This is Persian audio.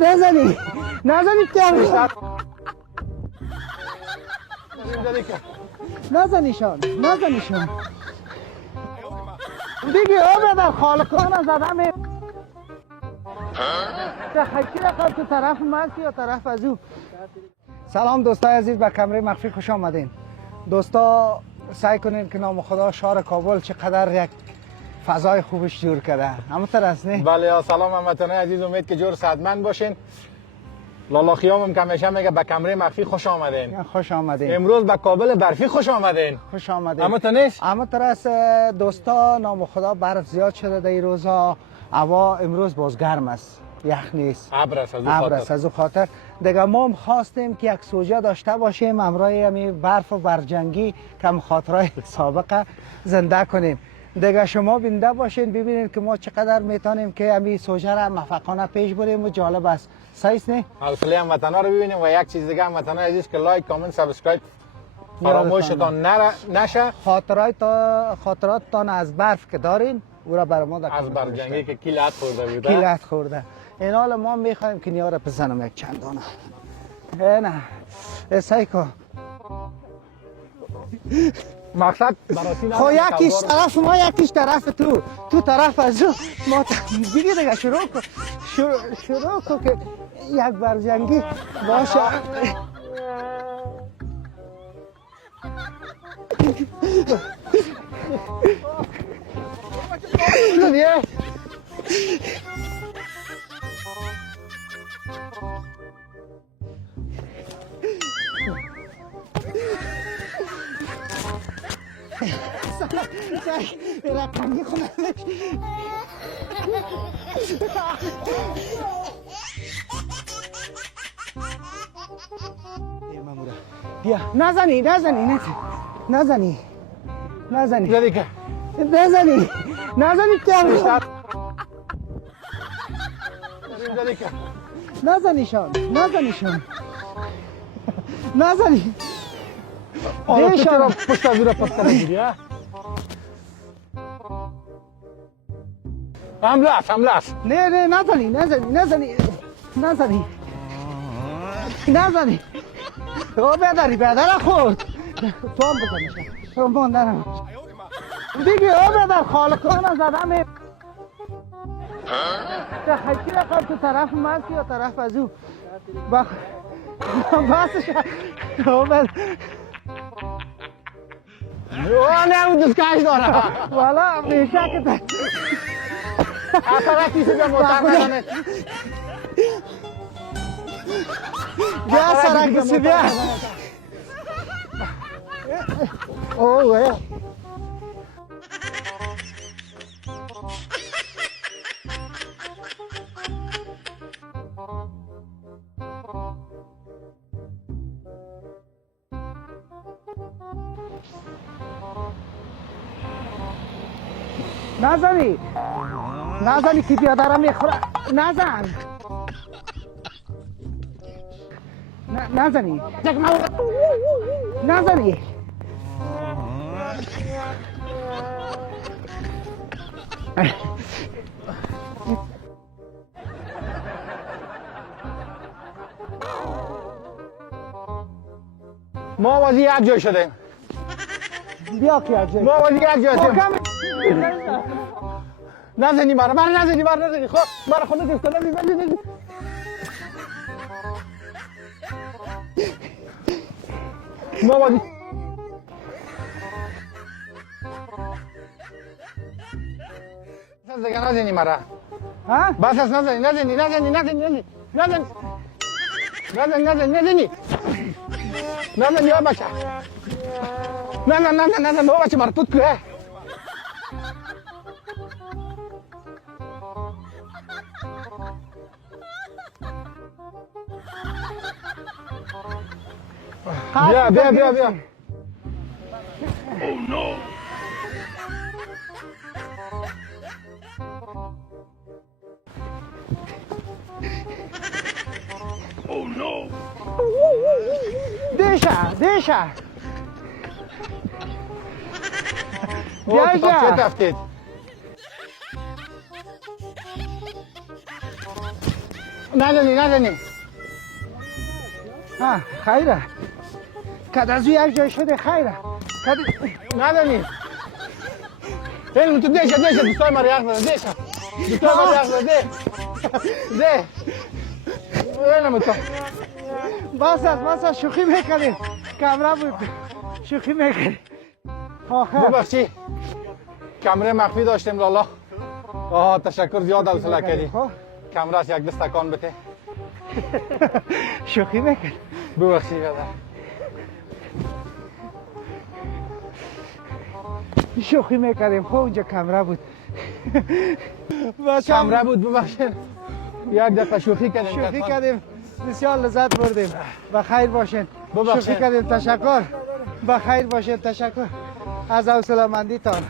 نزنی نزنی کم نزنیشان نزنیشان دیگه بده خالقانه زدم خیلی رقم تو طرف من یا طرف از او. سلام دوستای عزیز، به کمره مخفی خوش آمدین. دوستا سعی کنین که نام خدا شهر کابل چقدر یک فضای خوبش جور کرده. همونطور است نه؟ بله. سلام هموطنان عزیز، امید که جور صحتمند باشین. لالا خیام هم که همیشه میگه به کمره مخفی خوش آمدین. خوش آمدین. امروز به کابل برفی خوش آمدین. خوش آمدین. همونطور نیست؟ همونطور است دوستا، نام خدا برف زیاد شده در این روزها. هوا امروز باز گرم است، یخ نیست، ابر است. از او خاطر دیگه ما هم خواستیم که یک سوژه داشته باشیم همراه همین برف و برجنگی کم خاطرهای سابقه زنده کنیم. دیگه شما بینده باشین ببینید که ما چقدر میتونیم که همین سوژه را موفقانه پیش بریم و جالب است. صحیح است نه؟ حوصله هموطنا رو ببینیم و یک چیز دیگه هموطنان عزیز که لایک، کامنت، سابسکرایب فراموشتان نشه. خاطراتتان از برف که دارین او را برای ما در از برجنگی که کیلت خورده بوده. کیلت خورده. این حال ما میخوایم که نیاره بزنم یک چند دانه. نه اسای کو مقصد براتی نه. خو یکیش طرف ما یکیش طرف تو طرف از ما دیگه دیگه شروع کن که یک برجنگی باشه. بیا نزنی چرا پشت از رو پس کنه حمله است. نه نزنی تو بدر خود تو هم بزنش تو ماندنم دیگه بدر خالقانه زدم خیلی رقم تو طرف من یا طرف از او بسش نه اون دستکش داره والا میشه که اصلا کسی به موتر نزنه. بیا سرک بیا اوه نزنی که بیادرم میخوره. نزنی ما واسه یک جای شدیم. بیا که یک جای ما واسه یک جای شدیم. نزنی نزنی خب برای خودت استفاده می‌کنی. ما واسه دیگه نزنی مرا. ها؟ بس از نزنی یا بچه. نه بچه مربوط که. بیا. Oh no. دیشه او بیا کتابچه اینجا. تفتید. ندنی ها خیره کد از یک جای شده خیره ندنی. این تو دیشه دوستای ما ریاق داره دیشه. دوستای ما ریاق داره ده. اینم تو. بس شوخی میکنیم کمره بود شوخی میکنیم آخر ببخشی کمره مخفی داشتیم لالا. آه تشکر زیاد حوصله کردی. کمره از یک دستکان بده. شوخی میکنیم ببخشی برادر. شوخی میکنیم خب اونجا کمره بود کمره بود ببخشید. یک دقیقه شوخی شوخی کردیم بسیار لذت بردیم بخیر باشین ببخشید. شوخی کردیم تشکر بخیر باشین تشکر از حوصله‌مندیتان